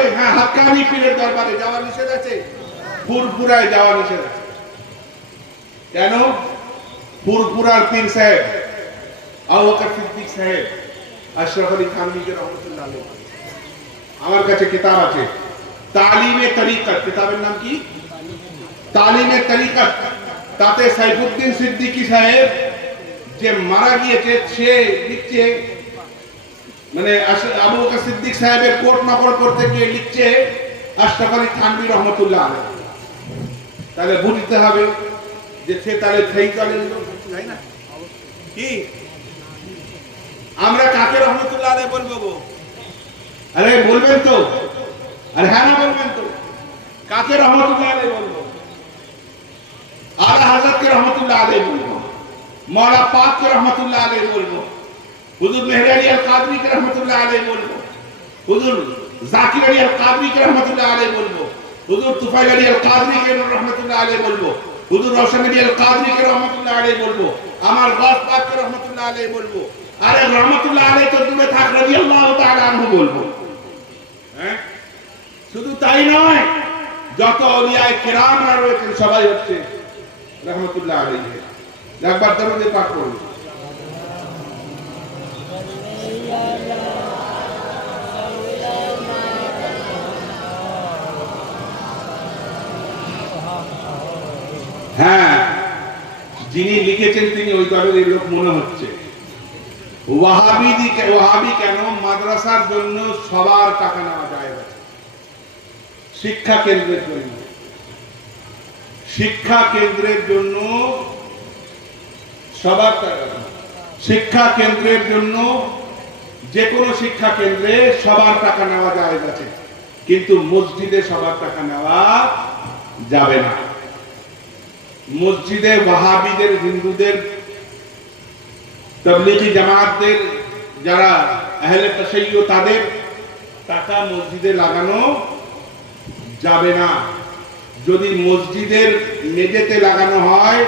দরবারে, হ্যাঁ হাক্কানি পীরের দরবারে যাওয়া নিষেধ আছে, ফুরফুরায় যাওয়া নিষেধ আছে। কেন? ফুরফুরার পীর সাহেব আবু বকর সিদ্দিক সাহেব আশরাফ আলী থানভী রহমাতুল্লাহ আলাইহি, আমার কাছে কিতাব আছে তালিমে তরিকত, কিতাবের নাম কি? তালিমে তরিকত। তাতে সাইফুদ্দিন সিদ্দিকী সাহেব যে মারা গিয়েছে সে লিখছে, মানে আবু বকর সিদ্দিক সাহেবের কোট নকল করতে গিয়ে লিখছে আশরাফ আলী থানভী রহমাতুল্লাহ আলাইহি। তাহলে বুঝতে হবে যে সে তাহলে সেই দলের লোক, তাই না? কি আমরা কাকে রহমতুল্লাহ আলাইহি বলবো গো? আরে বলবেন তো? আরে হ্যাঁ না বলবেন তো? কাকে রহমতুল্লাহ আলাইহি বলবো? আলা হযরতকে রহমতুল্লাহ আলাইহি বলবো, মওলা পাককে রহমতুল্লাহ আলাইহি বলবো, হুজুর মেহর আলী আল কাদরিকে রহমতুল্লাহ আলাইহি বলবো, হুজুর জাকির আলী আল কাদরিকে রহমতুল্লাহ আলাইহি বলবো, হুজুর তুফাইল আলী আল কাদরিকে রহমতুল্লাহ আলাইহি বলবো, হুজুর রওশন আলী আল কাদরিকে রহমতুল্লাহ আলাইহি বলবো, আমার গাস পাককে রহমতুল্লাহ আলাইহি বলবো। আরে রহমতুল্লাহ আলাইহি তো দূরে থাক, রাদিয়াল্লাহু তাআলা আনহু বলবো। হ্যাঁ, শুধু তাই নয়, যত আউলিয়ায়ে কিরামরা রয়েছেন সবাই হচ্ছে রহমতুল্লাহ আলাইহি। একবার দরুদ পাক করুন। হ্যাঁ, যিনি লিখেছেন তিনি ওই দলের লোক মনে হচ্ছে। ওয়াহাবি কেন? মাদ্রাসার জন্য সবার টাকা নেওয়া যায় না, শিক্ষা কেন্দ্রের জন্য, শিক্ষা কেন্দ্রের জন্য সবার টাকা, শিক্ষা কেন্দ্রের জন্য যে কোনো শিক্ষা কেন্দ্রে সবার টাকা নেওয়া যায় আছে, কিন্তু মসজিদে সবার টাকা নেওয়া যাবে না। মসজিদে ওয়াহাবিদের, হিন্দুদের, তাবলীগী জামাতদের যারা আহলে তাশাইয়্যুহ তাদের টাকা মসজিদে লাগানো যাবে না। যদি মসজিদের মেঝেতে লাগানো হয়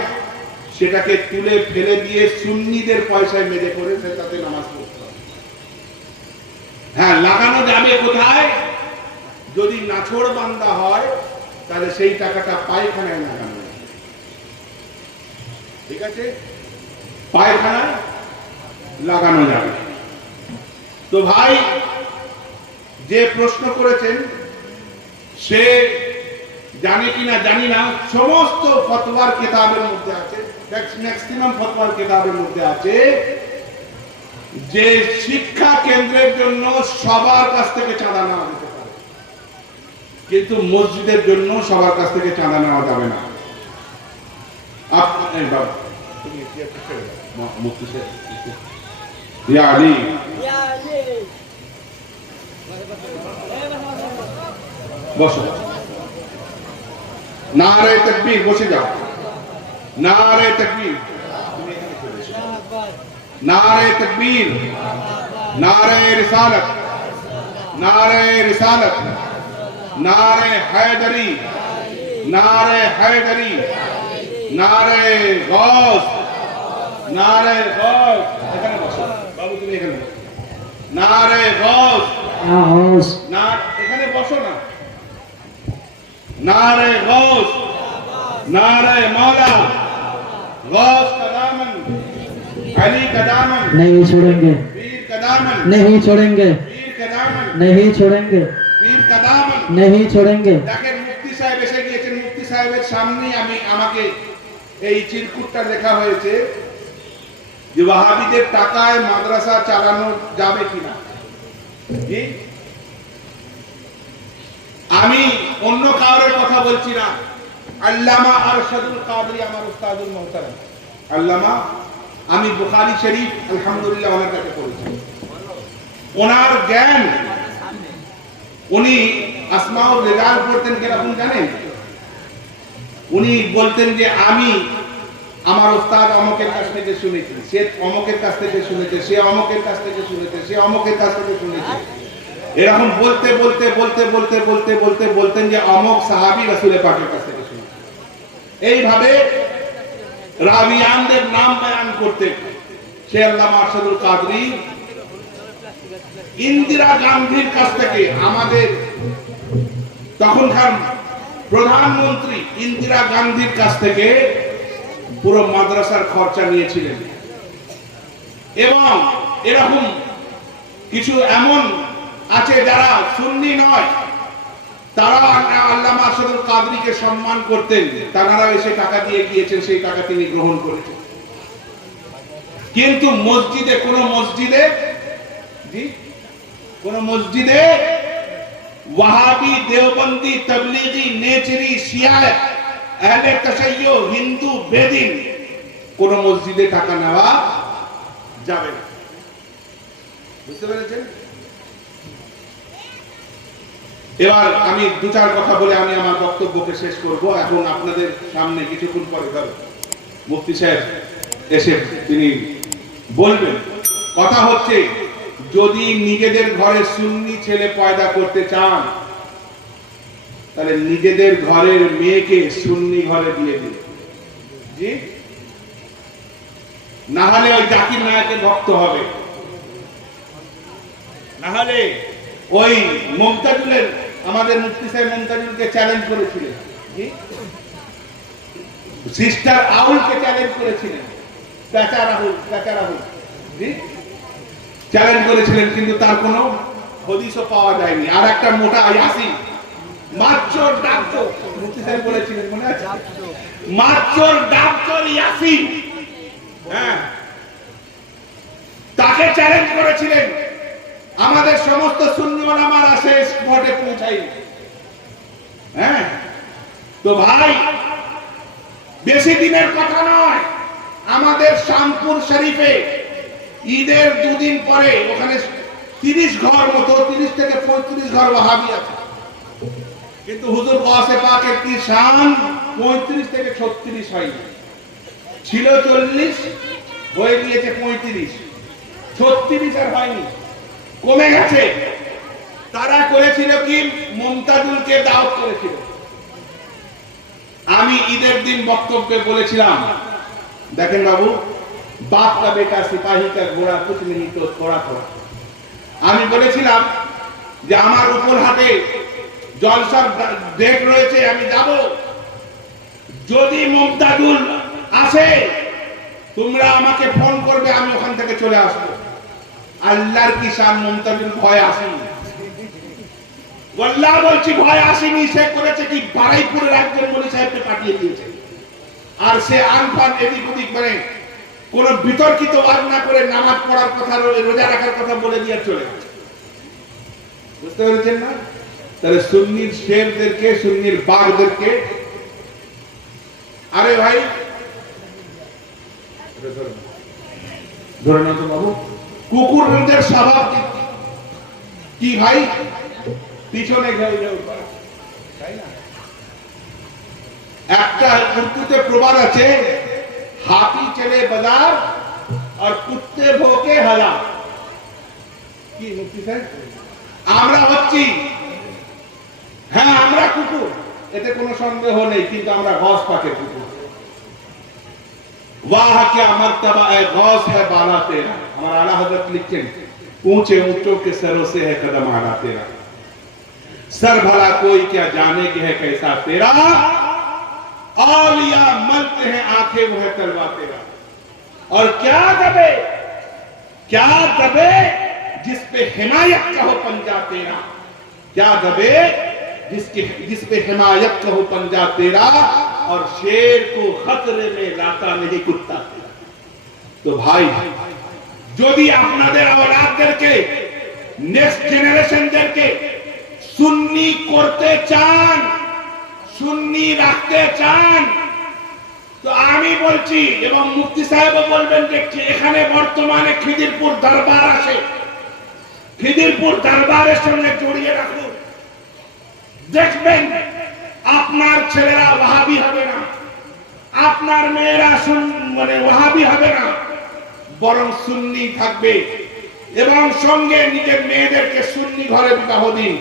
সেটাকে তুলে ফেলে দিয়ে সুন্নিদের পয়সায় মেঝে করে সেটাতে নামাজ পড়তে হবে। হ্যাঁ, লাগানো যাবে কোথায়? যদি নাছোড় বান্দা হয় তাহলে সেই টাকাটা পায়খানায় লাগানো, ঠিক আছে? পায়খানায় লাগানো যাবে। তো ভাই যে প্রশ্ন করেছেন সে জানে কিনা জানি না, সমস্ত ফতোয়ার কিতাবের মধ্যে আছে, ম্যাক্সিমাম ফতোয়ার কিতাবের মধ্যে আছে যে শিক্ষা কেন্দ্রের জন্য সবার কাছ থেকে চাঁদা নেওয়া যেতে পারে, কিন্তু মসজিদের জন্য সবার কাছ থেকে চাঁদা নেওয়া যাবে না। বসো, নারে তাকবীর, বসে যাও, নারে তাকবীর, নারে তাকবীর, নারে রিসালাত, নারে রিসালাত, নারে হায়দারি, নারে হায়দারি, নারে গৌস, নারে গৌস। এখানে বসো বাবু, তুমি এখানে বসো। নারে গৌস, না এখানে বসো না। नारे गौस, नारे मौला, गौस का दामन, अली का दामन नहीं छोड़ेंगे, पीर का दामन नहीं छोड़ेंगे, पीर का दामन नहीं छोड़ेंगे, पीर का दामन नहीं छोड़ेंगे। দেখেন মুফতি সাহেব এসে গিয়েছেন, মুফতি সাহেবের সামনে আমাকে এই চিরকুটটা লেখা হয়েছে যে ওয়াহাবিদের টাকায় মাদ্রাসা চালানো যাবে কিনা। কি আমি অন্য কারোর কথা বলছি না, আল্লামা আরশাদুল কাদরি আমার উস্তাদুল মুহতারাম আল্লামা, আমি বুখারী শরীফ আলহামদুলিল্লাহ ওনার কাছে পড়েছি। ওনার জ্ঞান, উনি আসমাউর রিজাল পড়তেন কিরকম জানেন? উনি বলতেন যে আমি আমার উস্তাদ অমকের কাছ থেকে শুনেছি, সে অমকের কাছ থেকে শুনেছে, সে অমকের কাছ থেকে শুনেছে, সে অমকের কাছ থেকে শুনেছে, এরকম বলতে বলতে বলতে বলতে বলতে বলতে বলতেন যে অমক সাহাবী রাসূলের পাকের কাছ থেকে শুনেছে। এইভাবে রাবিয়ানদের নাম বয়ান করতে সে আল্লামা আরশাদুল কাদরি ইন্দিরা গান্ধীর কাছ থেকে, আমাদের তখনকার প্রধানমন্ত্রী ইন্দিরা গান্ধীর কাছ থেকে পুরো মাদ্রাসার খরচা নিয়েছিলেন। এবং এরকম কিছু এমন আছে যারা সুন্নি নয়, তারা আল্লামা আরশাদুল কাদরীকে সম্মান করতেন, তারা এসে টাকা দিয়ে গিয়েছেন, সেই টাকা তিনি গ্রহণ করেছেন। কিন্তু মসজিদে, কোন মসজিদে ওয়াহাবি, দেওবন্দি, তাবলীগী, নেচরি, শিয়া, আহলে তাশাইয়্যু, হিন্দু, বেদিন কোন মসজিদে টাকা নেওয়া যাবে না। বুঝতে পেরেছেন? এবার আমি দু চার কথা বলে আমি আমার বক্তব্যকে শেষ করব। এখন আপনাদের সামনে কিছুক্ষণ পরে মুফতি সাহেব এসে তিনি বলবেন। কথা হচ্ছে, যদি নিজেদের ঘরে সুন্নি ছেলে পয়দা করতে চান, তাহলে নিজেদের ঘরের মেয়েকে সুন্নি ঘরে দিয়ে দিন, জি, না হলে ওই জাকির নায়কের ভক্ত হবে, না হলে ওই মুমতাজুলের, আমাদের মুফতি সাহেব মুমতাজুলকে চ্যালেঞ্জ করেছিলেন, জি, সিস্টার আউলকে চ্যালেঞ্জ করেছিলেন, চাচা রাহুল, জি, চ্যালেঞ্জ করেছিলেন, কিন্তু তার কোনো হদিসও পাওয়া যায়নি। আর একটা মোটা ইয়াসিন, মাচ্চর ডাক্তার, মুফতি সাহেব বলেছিলেন, মনে আছে? মাচ্চর ডাক্তার ইয়াসিন, হ্যাঁ, তাকে চ্যালেঞ্জ করেছিলেন। আমাদের সমস্ত সুন্নি ওলামারা সেই স্পটে পৌঁছায়নি। হ্যাঁ, তো ভাই, বেশি দিনের কথা নয়, আমাদের শামপুর শরীফে ঈদের দুদিন পরে ওখানে 30 ঘর মতো, 30 থেকে 35 ঘর ওয়াহাবি আছে। কিন্তু হুজুর গাউসে পাকের কি শান, 35 থেকে 36 হয়নি, ছিল 40, হয়ে গিয়েছে 35, 36 আর হয়নি, কমে গেছে। তারা করেছিল কি, মুমতাজুলকে দাওয়াত করেছিল। আমি ঈদের দিন বক্তব্যে বলেছিলাম, দেখেন বাবু, বাপ কা বেটা সিপাহী কা ঘোড়া কুছ নেই তো থোড়া থোড়া। আমি বলেছিলাম যে আমার উপরহাটে জলসার ডেট রয়েছে, আমি যাব, যদি মুমতাজুল আসে তোমরা আমাকে ফোন করবে, আমি ওখান থেকে চলে আসবো। আল্লাহর কি শান, মুমতাজুল ভয় আসেনি, ওয়াল্লাহ বলছি ভয় আসেনি। সে করেছে কি, বারাইপুরের একজন মৌলভী সাহেবকে পাঠিয়ে দিয়েছে, আর সে আনফান এদিক ওদিক মানে কোন বিতর্কিত ওয়াজ না করে নামাজ পড়ার কথা, রোজা রাখার কথা বলে দিয়ে চলে গেছে। বুঝতে পেরেছেন না? তাহলে সুন্নির শেরদেরকে, সুন্নির বাঘদেরকে, আরে ভাই ধরে না তো বাবু, কুকুরদের স্বভাব কি ভাই, পিছনে ঘেউ ঘেউ করে, তাই না? একটা উর্দুতে প্রবাদ আছে, হাতি চলে বাজার আর কুত্তে ভোকে হাজার। কি মুফতি সাহেব, আমরা হচ্ছি, হ্যাঁ আমরা কুকুর, এতে কোনো সন্দেহ নেই, কিন্তু আমরা গস পাকের কুকুর। वाह क्या मर्तबा है गौस है बाला तेरा। हमारा आला हजरत लिखते हैं, ऊंचे ऊंचों के सरों से है कदम आला तेरा, सर भला कोई क्या जाने के है कैसा तेरा, औलिया मलते हैं आंखें वो है तलवा तेरा। और क्या दबे जिस पे हिमायत का हो पंजा तेरा, क्या दबे जिस पे हिमायत का हो पंजा तेरा, और शेर को खतरे में लाता नहीं कुत्ता तेरा। तो भाई, যদি আপনাদের আওলাদদেরকে, নেক্সট জেনারেশনদেরকে সুন্নি করতে চান, সুন্নি রাখতে চান, তো আমি বলছি, এবং মুফতি সাহেবও বলবেন, যে এখানে বর্তমানে খিদিরপুর দরবার আছে, খিদিরপুর দরবারের সঙ্গে জড়িয়ে রাখুন, দেখবেন আপনার ছেলেরা ওয়াহাবি হবে না, আপনার মেয়েরা মানে ওয়াহাবি হবে না, বরং সুন্নি থাকবে। এবং সঙ্গে নিজের মেয়েদেরকে সুন্নি ঘরে বিবাহ দিন,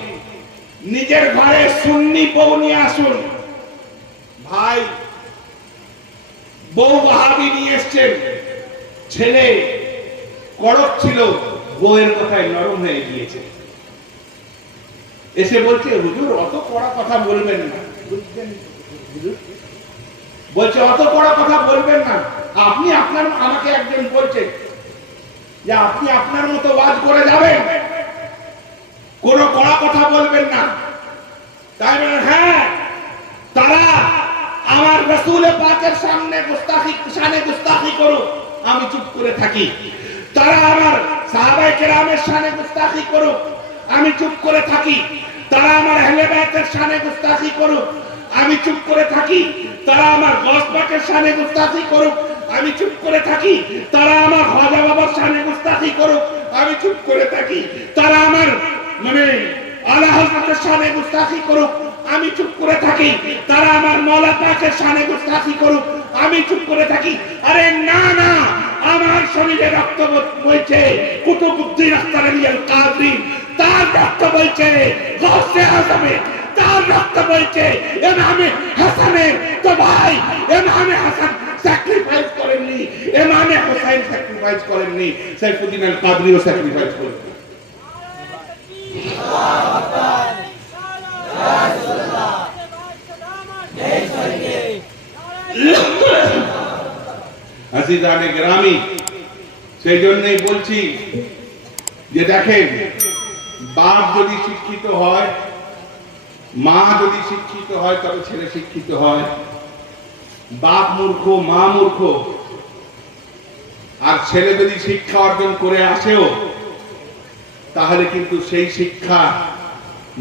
নিজের ঘরে সুন্নি বউ নিয়ে আসুন। ভাই, বউ ওয়াহাবি নিয়ে এসছেন, ছেলে কড়ক ছিল, বউয়ের কথায় নরম হয়ে গিয়েছে। এসে বলছে, হুজুর অত কড়া কথা বলবেন না। বুঝছেন হুজুর? বলছে অত কড়া কথা বলবেন না। আপনি আপনার আমাকে একজন বলছে যে আপনি আপনার মতো ওয়াজ করে যাবেন, কোনো কড়া কথা বলবেন না। তাই বলে, হ্যাঁ, তারা আমার রাসূল পাকের সামনে শানে গুস্তাখি করুক, আমি চুপ করে থাকি। তারা আমার সাহাবায়ে কেরামের শানে গুস্তাখি করুক, আমি চুপ করে থাকি। তারা আমার আহলে বাইতের শানে গুস্তাখি করুক, আমি চুপ করে থাকি। তারা আমার গওস পাকের শানে গুস্তাখি করুক, আমি চুপ করে থাকি। তারা আমার খাজা বাবার শানে গুস্তাখি করুক, আমি চুপ করে থাকি। তারা আমার আলা হযরতের শানে গুস্তাখি করুক, আমি চুপ করে থাকি। তারা আমার মওলা পাকের শানে গুস্তাখি করুক, আমি চুপ করে থাকি। আরে না না, আমার শরীরে রক্ত বইছে কুতুবউদ্দিন আখতারী আল কাদরী, তার রক্ত বইছে গওসে আজমে, তার রক্ত বইছে ইমামে হাসানের। তো ভাই, ইমামে হাসান স্যাক্রিফাইস করেননি, ইমামে হুসাইন স্যাক্রিফাইস করেননি, সাইফুদ্দিন আল কাদরীও স্যাক্রিফাইস করেননি। আজিজানে গ্রামী, সেই জন্যই বলছি যে দেখেন, বাপ যদি শিক্ষিত হয়, মা যদি শিক্ষিত হয়, তবে ছেলে শিক্ষিত হয়। বাপ মূর্খ, মা মূর্খ, আর ছেলে যদি শিক্ষা অর্জন করে আসেও, তাহলে কিন্তু সেই শিক্ষা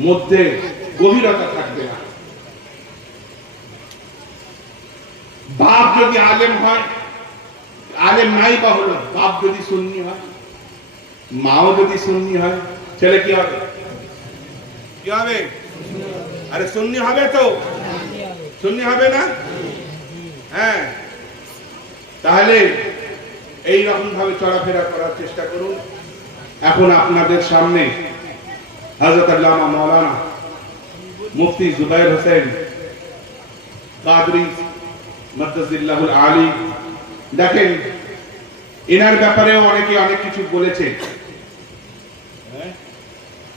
মধ্যে গভীরতা থাকবে না। বাপ যদি আলেম হয়, আলেম নাই বা হলো, বাপ যদি সুন্নি হয়, মাও যদি সুন্নি হয়, ছেলে কি হবে? কি হবে? আরে সুন্নি হবে তো, সুন্নি হবে না? হ্যাঁ, তাহলে এই রকম ভাবে চলাফেরা করার চেষ্টা করুন। এখন আপনাদের সামনে হযরত আল্লামা মাওলানা মুফতি জুবায়ের হোসেন কাদরী মাদ্দাজিল্লাহুল আলী, দেখেন এনার ব্যাপারেও অনেকে অনেক কিছু বলেছে,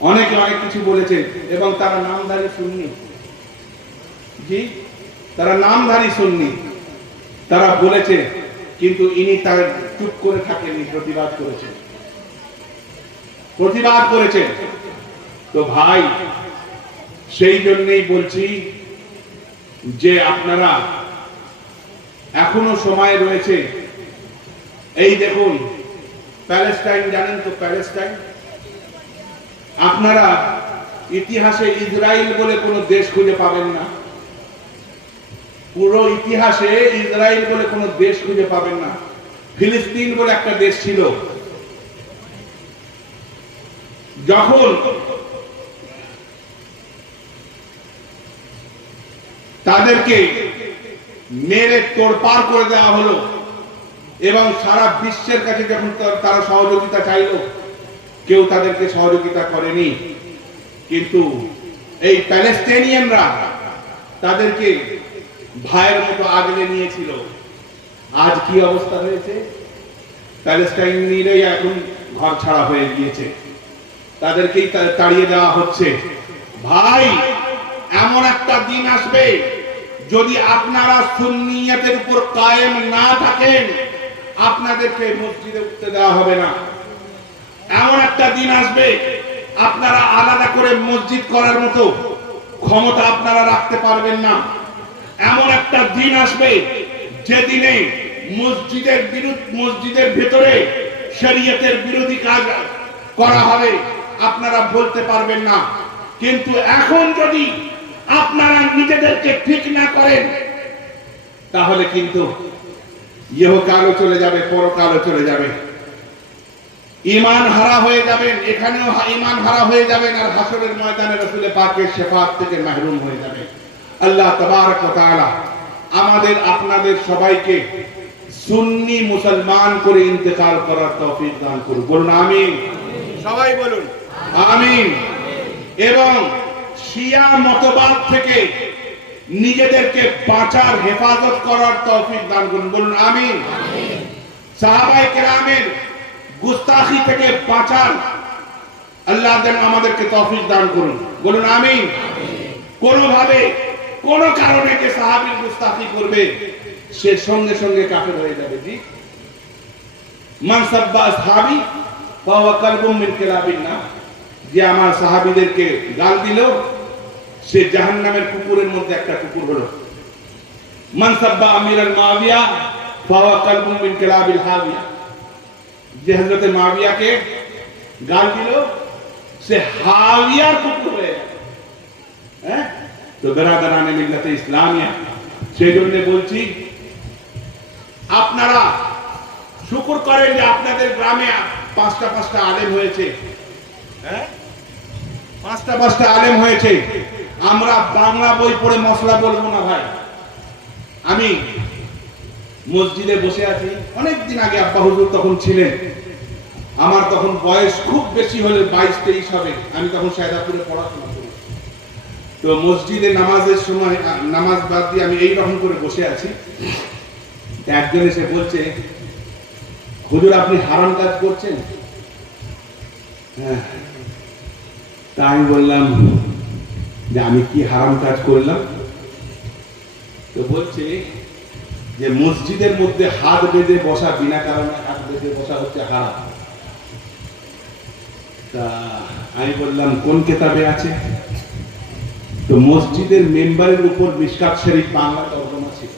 অনেকে অনেক কিছু বলেছে, এবং তারা নামধারী সুন্নি। জি, তারা নামধারী সুন্নি, তারা বলেছে, কিন্তু ইনি তার চুপ করে থাকেনি, প্রতিবাদ করেছেন, প্রতিবাদ করেছেন। তো ভাই, সেই জন্যই বলছি যে আপনারা এখনো সময় রয়েছে। এই দেখুন, প্যালেস্টাইন জানেন তো, প্যালেস্টাইন, আপনারা ইতিহাসে ইসরায়েল বলে কোনো দেশ খুঁজে পাবেন না। পুরো ইতিহাসে ইসরায়েল বলে কোনো দেশ খুঁজে পাবেন না। ফিলিস্তিন বলে একটা দেশ ছিল। যখন তাদেরকে মেরে তোড়পাড় করে দেওয়া হলো এবং সারা বিশ্বের কাছে যখন তারা সহযোগিতা চাইল, কেউ তাদেরকে সহযোগিতা করেনি। কিন্তু এই প্যালেস্টাইনিয়ানরা তাদেরকে ভাইয়ের মতো আগলে নিয়েছিল। আজ কি অবস্থা হয়েছে? প্যালেস্টাইনিরাই এখন ঘর ছাড়া হয়ে গিয়েছে, তাদেরকেই তাড়িয়ে দেওয়া হচ্ছে। ভাই, এমন একটা দিন আসবে, যদি আপনারা সুন্নিয়তের উপর কায়েম না থাকেন, আপনাদেরকে মসজিদে উঠতে দেওয়া হবে না। এমন একটা দিন আসবে, আপনারা আলাদা করে মসজিদ করার মতো ক্ষমতা আপনারা রাখতে পারবেন না। এমন একটা দিন আসবে, যেদিনে মসজিদের ভেতরে শরীয়তের বিরোধী কাজ করা হবে, আপনারা বলতে পারবেন না। কিন্তু এখন যদি আপনারা নিজেদেরকে ঠিক না করেন, তাহলে কিন্তু ইহকালও চলে যাবে, পরকালও চলে যাবে। ঈমান হারা হয়ে যাবেন, এখানেও ঈমান হারা হয়ে যাবেন, আর হাসরের ময়দানে রাসূল পাকের শাফাআত থেকে মাহরুম হয়ে যাবেন। আল্লাহ তাবারক ওয়া তাআলা আমাদের আপনাদের সবাইকে সুন্নি মুসলমান করে ইন্তেকাল করার তৌফিক দান করুন। বলুন আমিন। সবাই বলুন আমিন। এবং শিয়া মতবাদ থেকে নিজেদেরকে বাঁচার, হেফাজত করার তৌফিক দান করুন। বলুন আমিন। সাহাবায়ে কেরামের গুস্তাখি থেকে বাঁচার আল্লাহ যেন আমাদেরকে তৌফিক দান করুন, বলুন আমিন। কোনোভাবে কোন কারণে যে সাহাবীর গুস্তাখি করবে সে সঙ্গে সঙ্গে কাফের হয়ে যাবে। জি, মান সাব্বা আসহাবি ফাহুয়া কালবুম মিন কিলাবিন নার, যে আমার সাহাবীদেরকে গাল দিল সে জাহান্নামের কুকুরের মধ্যে একটা কুকুর হলো। মান সাব্বা আমির আল মুআবিয়া ফাহুয়া কালবুম মিন কিলাবিল হাবিয়া, যে হযরত মুআবিয়াকে গাল দিল সে হাবিয়ার কুকুর হয়ে গেল। হ্যাঁ, তো বেরাদারানে মিল্লাতে ইসলামিয়া, সেই জন্য বলছি আপনারা শুকর করেন যে আপনাদের গ্রামে পাঁচটা আলেম হয়েছে। হ্যাঁ, পাঁচটা আলেম হয়েছে। আমরা বাংলা বই পড়ে মশলা বলবো না ভাই। আমি মসজিদে বসে আছি, অনেকদিন আগে আব্বা হুজুর তখন ছিলেন, আমার তখন বয়স খুব বেশি হলে 22-23 হবে, আমি তখন সায়দাপুরে পড়াশোনা করি। তো মসজিদে নামাজের সময় নামাজ বাদ দিয়ে আমি এইরকম করে বসে আছি, একজন এসে বলছে, হুজুর আপনি হারাম কাজ করছেন? হ্যাঁ, তা আমি বললাম যে আমি কি হারাম কাজ করলাম? তো বলছে যে মসজিদের মধ্যে হাত বেঁধে বসা, বিনা কারণে হাত বেঁধে বসা হচ্ছে হারাম। তা আমি বললাম কোন কিতাবে আছে? তো মসজিদের মেম্বারের উপর মিশকাত শরীফ বাংলা তর্জমা ছিল,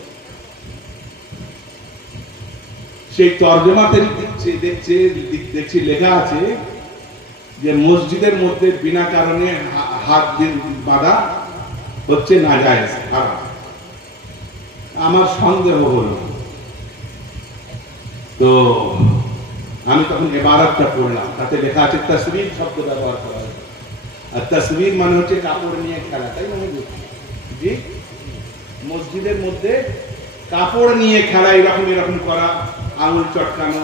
সেই তর্জমাতে দেখছি লেখা আছে যে মসজিদের মধ্যে বিনা কারণে হাত বাঁধা হচ্ছে নাজায়েজ, হারাম। আমার সন্দেহ হলো, তো আমি তখন ইবারতটা পড়লাম, তাতে লেখা আছে তাসবির শব্দ ব্যবহার করা হয়েছে। আর তাসবির মানে হচ্ছে কাপড় নিয়ে খেলা, তাই না? জি, মসজিদের মধ্যে কাপড় নিয়ে খেলা, এরকম করা, আঙুল চটকানো,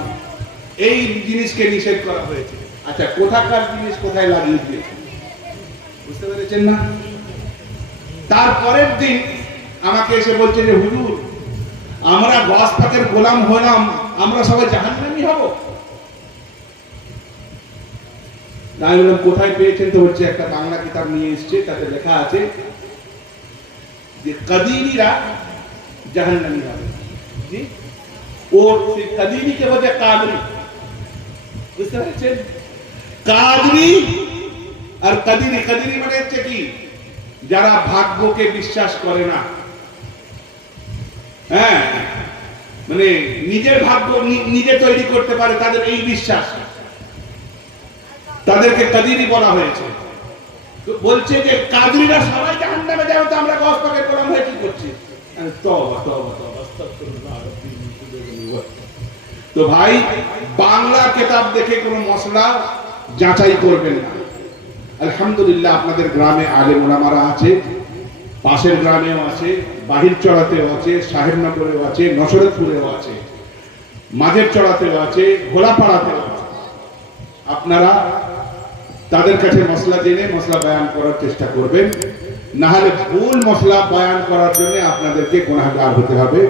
এই জিনিসকে নিষেধ করা হয়েছে। আচ্ছা, কোথাকার জিনিস কোথায় লাগিয়ে দিয়েছে, বুঝতে পেরেছেন না? তারপরের দিন আমাকে এসে বলছে যে হুজুর আমরা গস পাকের গোলাম হলাম, আমরা সবাই জাহান্নামী হব। আমি বললাম কোথায় পেয়েছেন? তো হচ্ছে একটা বাংলা কিতাব নিয়ে এসছে, তাতে লেখা আছে যে কাদিরিরা জাহান্নামী হবে। জি, और कदीरी के वजह कादरी, বুঝতে পেরেছেন? কাদরি আর কাদিরি, কাদিরি মানে হচ্ছে কি, যারা ভাগ্যকে বিশ্বাস করে না। হ্যাঁ, মানে নিজের ভাগ্য নিজে তৈরি করতে পারে, তাদের এই বিশ্বাস, তাদেরকে কাদিরি বলা হয়েছে। তো বলছে যে কাদরিরা সবাই জাহান্নামে যাবে, তো আমরা গস পাকের গোলাম হয়ে কি করছি? তওবা তওবা তওবা, আস্তাগফিরুল্লাহ রাব্বি। তো ভাই, বাংলা কিতাব দেখে কোনো মশলা যাচাই করবেন না। আলহামদুলিল্লাহ আপনাদের গ্রামে আলেম ওলামারা আছে, পাশের গ্রামেও আছে, বাহির চড়াতেও আছে, সাহেবনগরেও আছে, নসরতপুরেও আছে, মাঝের চড়াতেও আছে, ঘোলাপাড়াতেও আছে। আপনারা তাদের কাছে মশলা জেনে মশলা বয়ান করার চেষ্টা করবেন, না হলে ভুল মশলা বয়ান করার জন্য আপনাদেরকে গুনাহগার হতে হবে।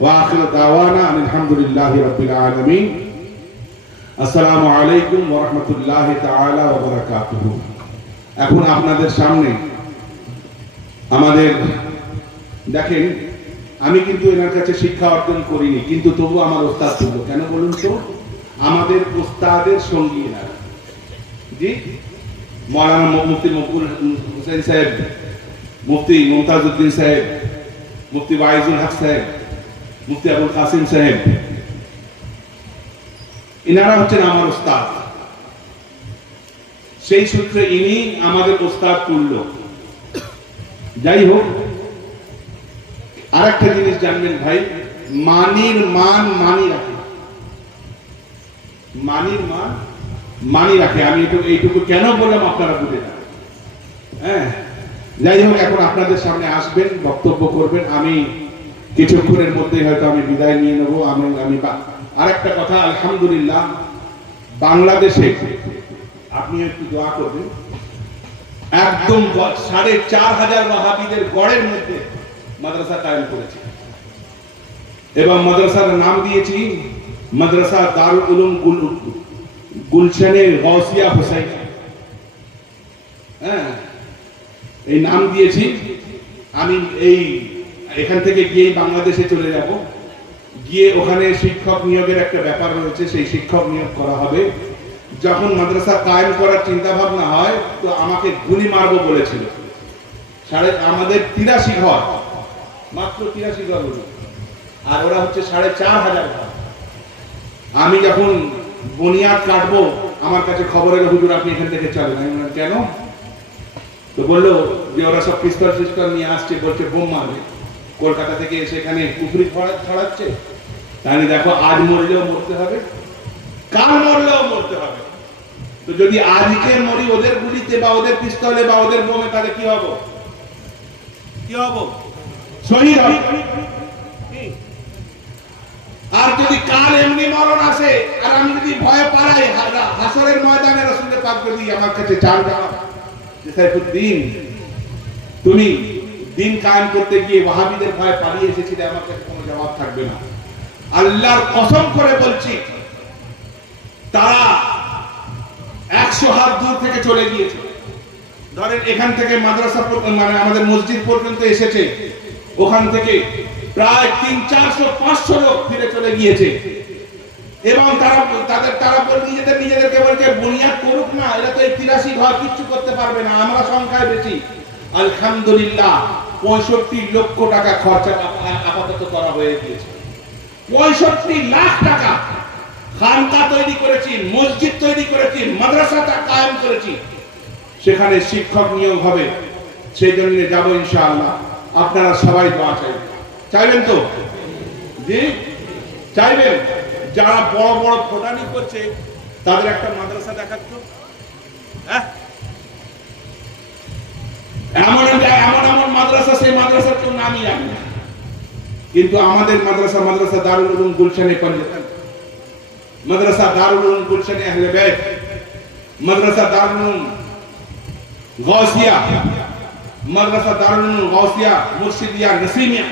ওয়া আখিরু দাওয়ানা আলহামদুলিল্লাহি রাব্বিল আলামিন। আসসালামু আলাইকুম ওয়া রাহমাতুল্লাহি তাআলা ওয়া বারাকাতুহু। এখন আপনাদের সামনে আমাদের দেখেন, আমি কিন্তু এনার কাছে শিক্ষা অর্জন করিনি, কিন্তু তবু আমার ওস্তাদ ছিল। কেন বলুন তো? আমাদের ওস্তাদের সঙ্গী এনারা। জি, মৌলানা মুফতি মকবুল হোসেন সাহেব, মুফতি মুমতাজউদ্দিন সাহেব, মুফতি ওয়াইজুল হক সাহেব, মুফতি আবুল কাসিম সাহেব, ইনারা হচ্ছেন আমার ওস্তাদ। সেই সূত্রে ইনি আমাদের ওস্তাদ তুল্য। যাই হোক, আরেকটা জিনিস জানবেন ভাই, মানির মান মানি রাখে, মানির মান মানি রাখে। আমি এইটুকু কেন বললাম আপনারা বুঝে যান। হ্যাঁ, যাই হোক, এখন আপনাদের সামনে আসবেন, বক্তব্য করবেন। আমি কিছুক্ষণের মধ্যে হয়তো আমি বিদায় নিয়ে নেবো। আমি আরেকটা কথা, আলহামদুলিল্লাহ বাংলাদেশে আপনি একটু দোয়া করবেন, একদম ৪৫০০ ওয়াহাবীদের গড়ের মধ্যে মাদ্রাসা কায়েম করেছে, এবং মাদ্রাসার নাম দিয়েছি মাদ্রাসা দারুল উলুম কুল উর্দু। গুলশানে গৌসিয়া হোসেন, হ্যাঁ এই নাম দিয়েছি। আমি এখান থেকে গিয়ে বাংলাদেশে চলে যাব, গিয়ে ওখানে শিক্ষক নিয়োগের একটা ব্যাপার রয়েছে, সেই শিক্ষক নিয়োগ করা হবে। যখন মাদ্রাসা কায়েম করার চিন্তা ভাবনা হয় তো আমাকে গুলি মারবো বলেছিল। আমাদের 83 ঘর, মাত্র 83 ঘর হলো, আর ওরা হচ্ছে 4,500 ঘর। আমি যখন বুনিয়াদ কাটবো আমার কাছে খবর এলো, হুজুর আপনি এখান থেকে চলেন। আমি বললাম কেন? তো বললো যে ওরা সব পিস্তল নিয়ে আসছে, বলছে বোম মারবে, কলকাতা থেকে এসে এখানে কুফরি ছড়াচ্ছে। তাহলে দেখো আজ মরলেও মরতে হবে, কাল মরলেও মরতে হবে। তো যদি আজকে মরি ওদের গুলিতে বা ওদের পিস্তলে বা ওদের বোমে, তাহলে কি হবো? কি হবো? শহীদ হব। আর যদি কাল এমনি মরণ আসে আর আমি যদি ভয় পালাই, হাসরের ময়দানে রাসূল পাক যদি আমার কাছে চান যে সাইফুদ্দিন তুমি দিন কায়েম করতে গিয়ে ওয়াহাবিদের ভয় পালিয়ে এসেছিলে, আমার কাছে কোনো জবাব থাকবে না। আল্লাহর কসম করে বলছি, তারা 100 হাত দূর থেকে চলে গিয়েছে। ধরেন এখান থেকে মাদ্রাসা মানে আমাদের মসজিদ পর্যন্ত এসেছে, ওখান থেকে প্রায় 300, 400, 500 লোক ফিরে চলে গিয়েছে। এবং তারা নিজেদেরকে বলছে বুনিয়াদ করুক না, এরা তো এই 83 ঘর কিচ্ছু করতে পারবে না, আমরা সংখ্যায় বেশি। আলহামদুলিল্লাহ 65 লক্ষ টাকা খরচা আপাতত করা হয়ে গিয়েছে। 65 লাখ টাকা খানকা তৈরি করেছি, মসজিদ তৈরি করেছি, মাদ্রাসাটা কায়েম করেছি, সেখানে শিক্ষক নিয়োগ হবে। সেই জন্য যাব ইনশাআল্লাহ। আপনারা সবাই দোয়া চাইবেন তো? জি চাইবেন। যারা বড় বড় ফোটানি করছে তাদের একটা মাদ্রাসা দেখাতো, হ্যাঁ এমন এমন মাদ্রাসা, সেই মাদ্রাসার কেউ নামই জানে না। কিন্তু আমাদের মাদ্রাসা দারুল উলুম গুলশানে পঞ্জাতন, মাদ্রাসা দারুল উলুম গুলশানে আহলে বাইত, মাদ্রাসা দারুল উলুম গাউসিয়া, মাদ্রাসা দারুল উলুম গাউসিয়া মুর্শিদিয়া নসিমিয়া।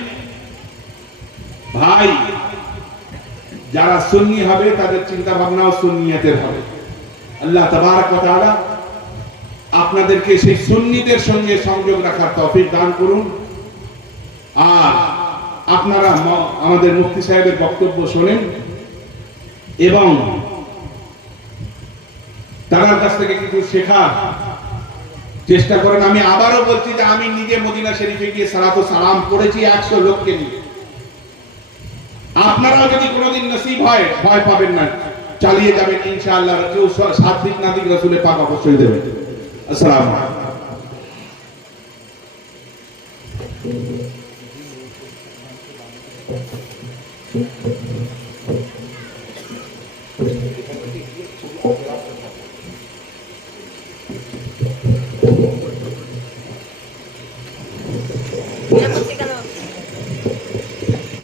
ভাই যারা সুন্নি হবে তাদের চিন্তা ভাবনাও সুন্নিয়তের হবে। আল্লাহ তাবারক ওয়া তাআলা আপনাদেরকে সেই সুন্নিদের সঙ্গে সংযোগ রাখার তৌফিক দান করুন। আর আপনারা আমাদের মুফতি সাহেবের বক্তব্য শোনেন এবং তার কাছ থেকে কিছু শেখার চেষ্টা করেন। আমি আবারও বলছি যে আমি নিজে মদিনা শরীফে গিয়ে সালাত ও সালাম পড়েছি 100 লোককে নিয়ে। আপনারাও যদি কোনোদিন নসিব হয়, ভয় পাবেন না, চালিয়ে যাবেন ইনশাআল্লাহ। কেউ সাত্বিক নাদিক রাসূলের পাক অবশ্যই দেবেন। আসসালামু আলাইকুম।